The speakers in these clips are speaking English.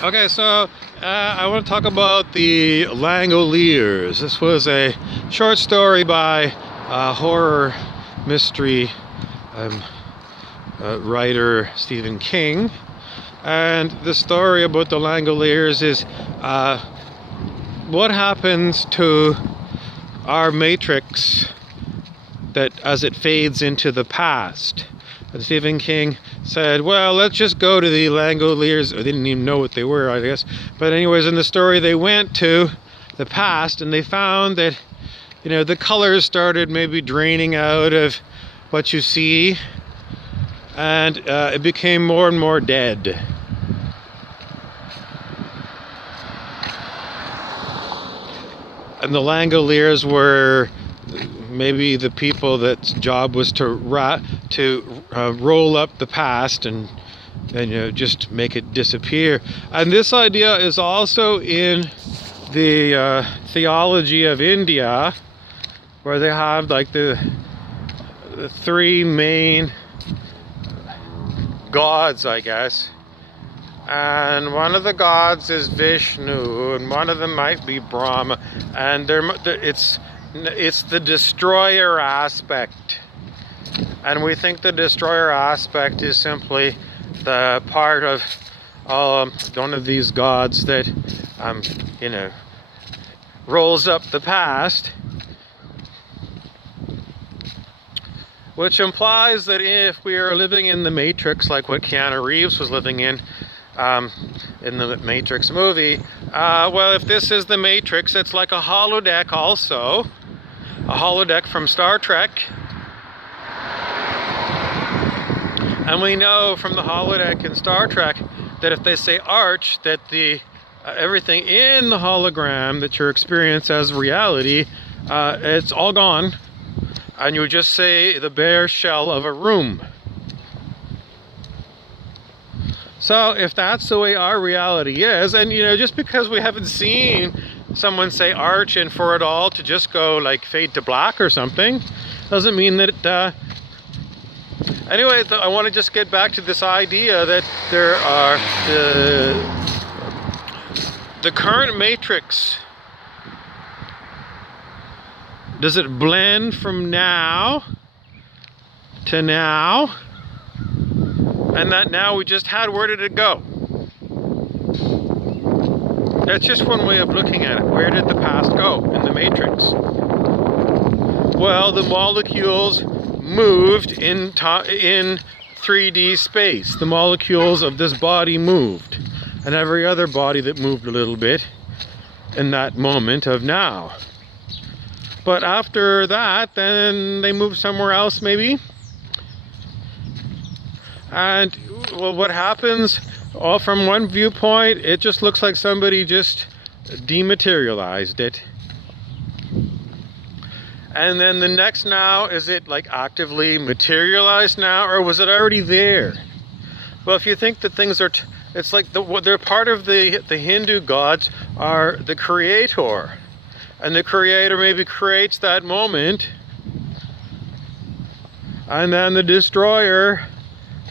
Okay, so I want to talk about the Langoliers. This was a short story by horror mystery um, writer Stephen King. And the story about the Langoliers is uh, what happens to our matrix that as it fades into the past. And Stephen King said, well, let's just go to the Langoliers. They didn't even know what they were, I guess. But anyways, in the story, they went to the past and they found that, the colors started maybe draining out of what you see. And it became more and more dead. And the Langoliers were maybe the people that's job was to roll up the past and just make it disappear. And this idea is also in the theology of India, where they have like the three main gods, I guess. And one of the gods is Vishnu, and one of them might be Brahma, and it's the destroyer aspect. And we think the destroyer aspect is simply the part of one of these gods that, rolls up the past. Which implies that if we are living in the Matrix, like what Keanu Reeves was living in the Matrix movie, well, if this is the Matrix, it's like a holodeck also. A holodeck from Star Trek. And we know from the holodeck in Star Trek that if they say arch, that the everything in the hologram that you're experiencing as reality, it's all gone. And you would just say the bare shell of a room. So if that's the way our reality is, and just because we haven't seen someone say arch and for it all to just go like fade to black or something, doesn't mean that anyway, I want to just get back to this idea that there are the current matrix. Does it blend from now to now? And that now we just had, where did it go? That's just one way of looking at it. Where did the past go in the matrix? Well, the molecules moved in 3D space. The molecules of this body moved. And every other body that moved a little bit in that moment of now. But after that, then they moved somewhere else maybe. And well, what happens, all from one viewpoint, it just looks like somebody just dematerialized it. And then the next now, is it like actively materialized now, or was it already there? Well, if you think that things are, it's like they're part of the Hindu gods are the creator. And the creator maybe creates that moment. And then the destroyer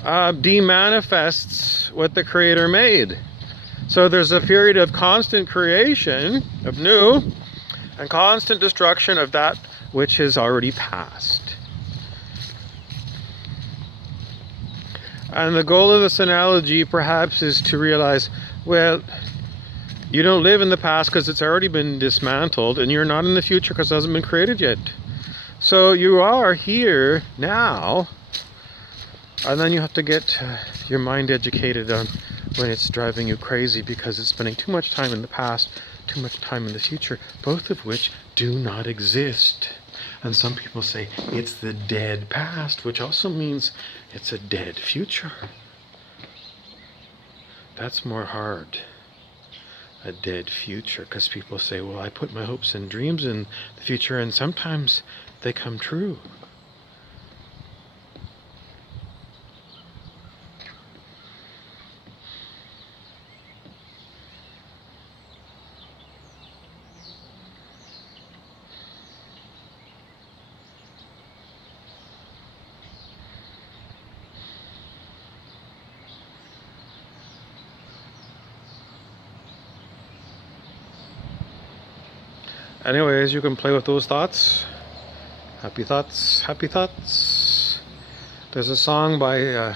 demanifests what the creator made. So there's a period of constant creation of new and constant destruction of that which has already passed. And the goal of this analogy perhaps is to realize, well, you don't live in the past because it's already been dismantled, and you're not in the future because it hasn't been created yet. So you are here now. And then you have to get your mind educated on when it's driving you crazy because it's spending too much time in the past, too much time in the future, both of which do not exist. And some people say it's the dead past, which also means it's a dead future. That's more hard. A dead future, because people say, well, I put my hopes and dreams in the future, and sometimes they come true. anyways, you can play with those thoughts. Happy thoughts, happy thoughts. There's a song by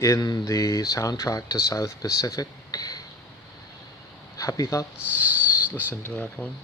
in the soundtrack to South Pacific. Happy thoughts. Listen to that one.